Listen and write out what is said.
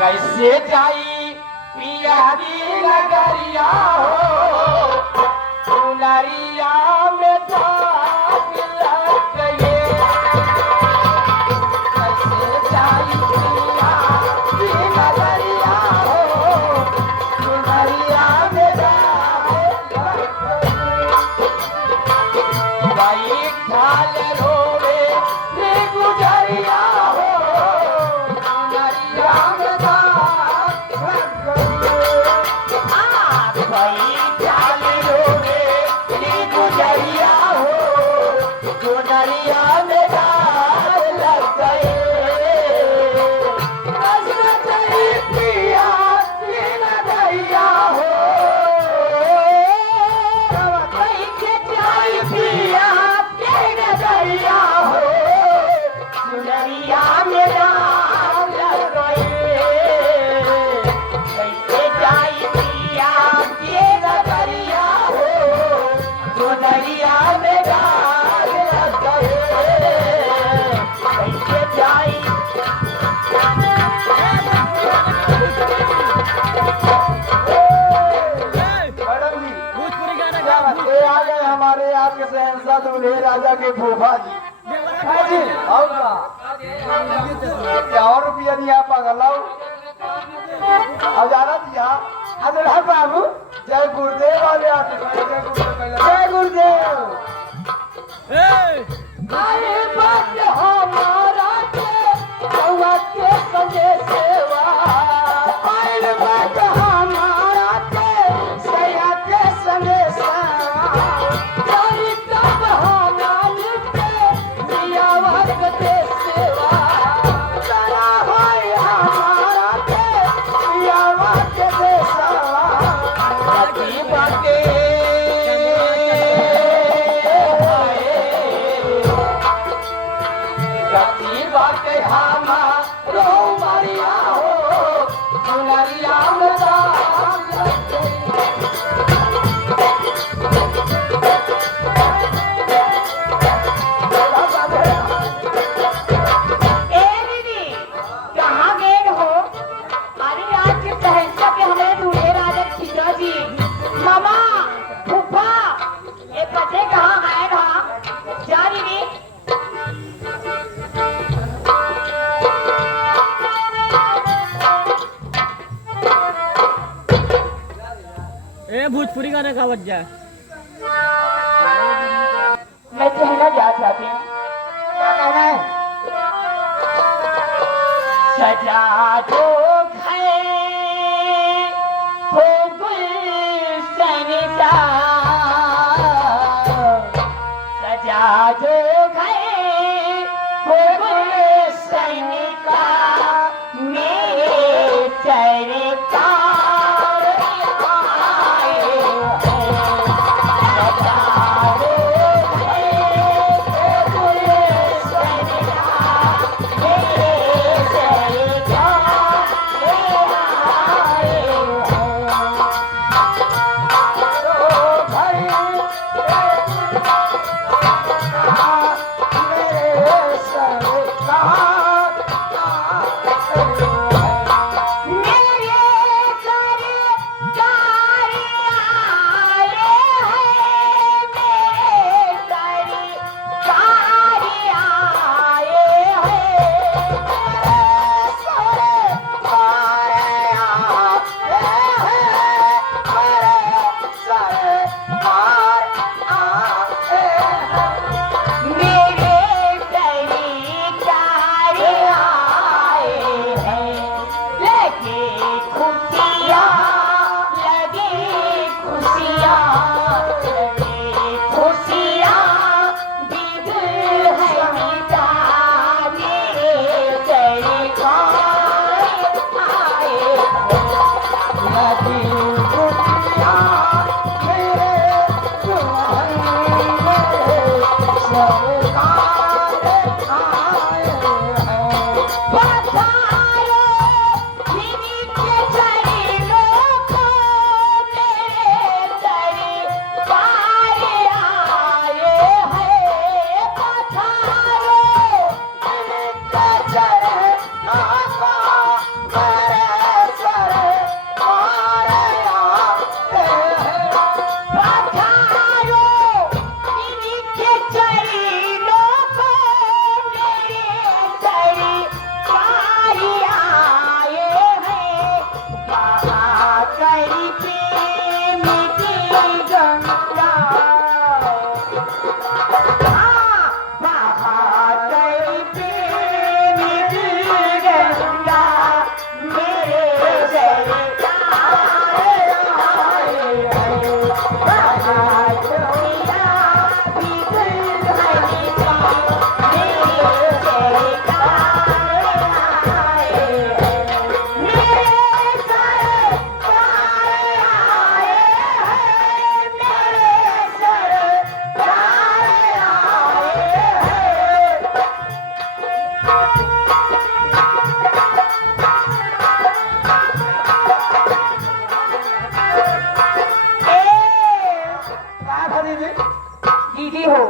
कैसे जाई पियारी नगरिया हो सुनरिया में दाग लग गए। कैसे जाई पियारी नगरिया हो सुनरिया में दाग लग गए। गाई खाल रोवे रे गुजरिया हो सुनरिया में दाग लग गए। भाई चाल रोवे रे गुजरिया हो सुनरिया में दाग लग गए। कैसे जाई पियारी नगरिया हो कैसे जाई पियारी नगरिया हो सुनरिया में दाग लग गए। कैसे जाई पियारी नगरिया हो सुनरिया में दाग लग गए। कैसे जाई मैडम जी भोजपुरी गाना क्या बात है? ये आ गए हमारे आपके शहंशाह दूल्हे राजा के फूफा जी। हाँ जी और क्या और रुपया नहीं आप पगलाओ अब जाना दिया अरे बाबू जय गुरुदेव वाले आते जय गुरुदेव। अरे बात हमारा के कौआ के संगे सेवा अरे बात हमारा के सया के संगे सेवा चली तब हमारी के दिया वक्त के सेवा चला भाई हमारा के दिया वक्त के सेवा कभी बातें कभी बातें हमारो मरिया हो सुनरिया में दाग लग गए। ए दीदी कहाँ गए हो? अरे आज के शहंशाह के हमारे दूल्हे राजा खीरा जी मामा फूफा ये बच्चे कहाँ गए ना जा दीदी। ए भोजपुरी गाना का बज्जा मैं कहना जा चाहती हूँ क्या कहना है? सजा दो घर हो गुलशन सा सजा दो घर हो गुलशन का मेरे सरकार आए हैं। सजा दो घर हो गुलशन का मेरे सरकार आए दीदी हो